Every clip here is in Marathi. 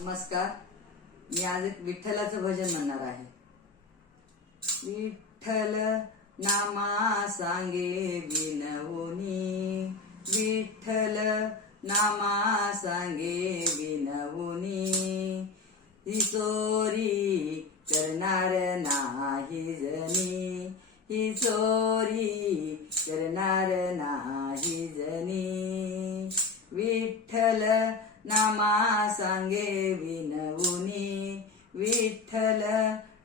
नमस्कार. मी आज एक विठ्ठलाचं भजन म्हणणार आहे. विठ्ठल नामा सांगे विनवुनी. विठ्ठल नामा सांगे विनवुनी. ही चोरी करणार नाही जनी. ही चोरी करणार नाही जनी. विठ्ठल नामा सांगे विनवुनी विठ्ठल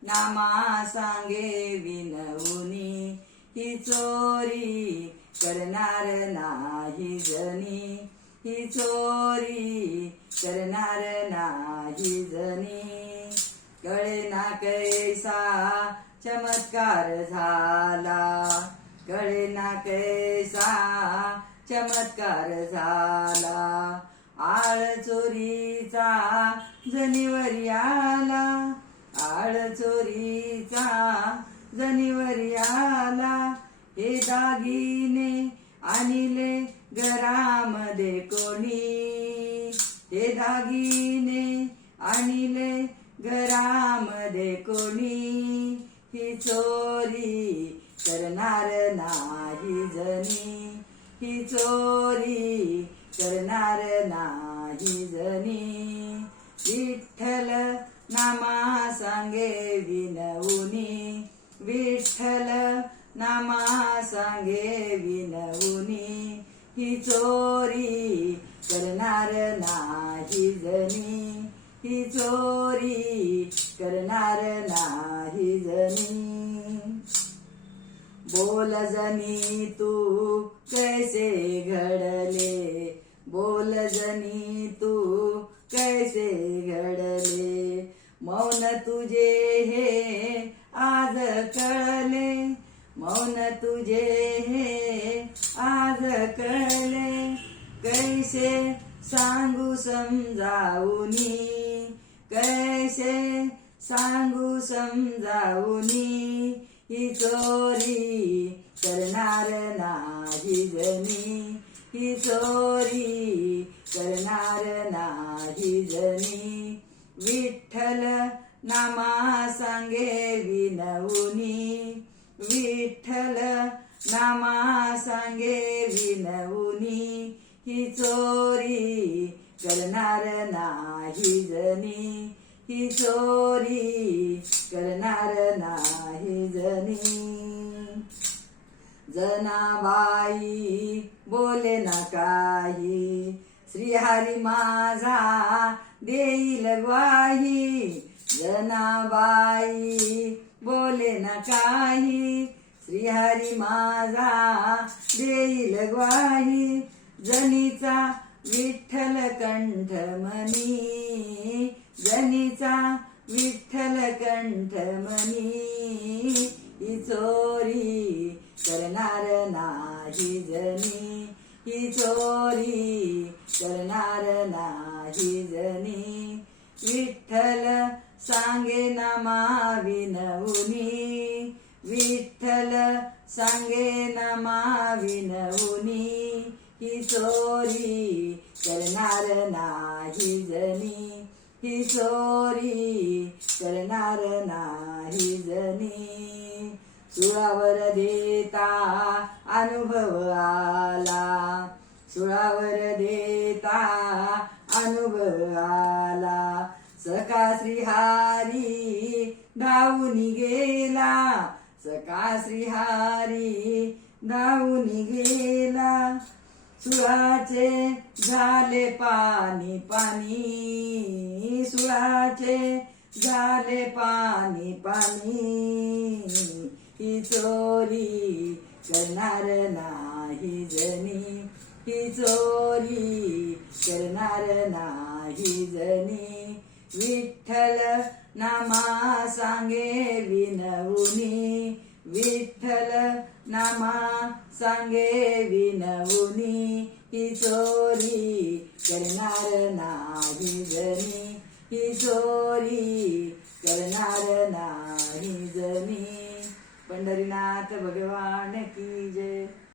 नामा सांगे विनवुनी ही चोरी करणार नाही जनी। ही चोरी करणार नाही जनी। कळे ना कैसा चमत्कार झाला। कळे ना कैसा चमत्कार झाला। आळ चोरीचा जनिवरी आला. आळ चोरीचा जनिवरी आला. हे दागिने आणले घरामध्ये कोणी? हे दागिने आणले घरामध्ये कोणी? ही चोरी करणार नाही जनी ही चोरी करणार नाही जनी. विठ्ठल नामा सांगे विनवुनी. विठ्ठल नामा सांगे विनवुनी. ही चोरी करणार नाही जनी. ही चोरी करणार नाही जनी. बोल जनी तू कैसे घडले? बोल जनी तू कैसे घडले? मौन तुझे हे आज कळले. मौन तुझे हे आज कळले. कैसे सांगू समजावुनी कैसे सांगू समजावुनी ही चोरी करणार नाही जनी. ही चोरी करणार नाही जनी. विठ्ठल नामा सांगे विनवुनी. विठ्ठल नामा सांगे विनवुनी. ही चोरी करणार नाही जनी. ही चोरी करणार नाही जनी. जनाबाई बोले ना काही. श्रीहरी माझा देईल ग्वाही. जनाबाई बोले ना काही. श्रीहरी माझा देईल ग्वाही. जनीचा विठ्ठल कंठ मनी जनीचा विठ्ठल कंठ मनी चोरी करणार नाही जनी. ही चोरी करणार नाही जनी. विठ्ठल सांगे नामा विनवुनी विठ्ठल सांगे नामा विनवुनी ही चोरी करणार नाही जनी. ही चोरी करणार नाही जनी. सुळावर देता अनुभव आला. सुळावर देता अनुभव आला. सका श्रीहारी धावून गेला. सका श्रीहारी धावून गेला. सुळाचे झाले पाणी पाणी. सुळाचे झाले पाणी पाणी. ही चोरी करणार नाही जनी. ही चोरी करणार नाही जनी. विठ्ठल नामा सांगे विनवुनी. विठ्ठल नामा सांगे विनवुनी. ही चोरी करणार नाही जनी. ही चोरी करणार नाही जनी. પંઢરીનાથ ભગવાન કી જય.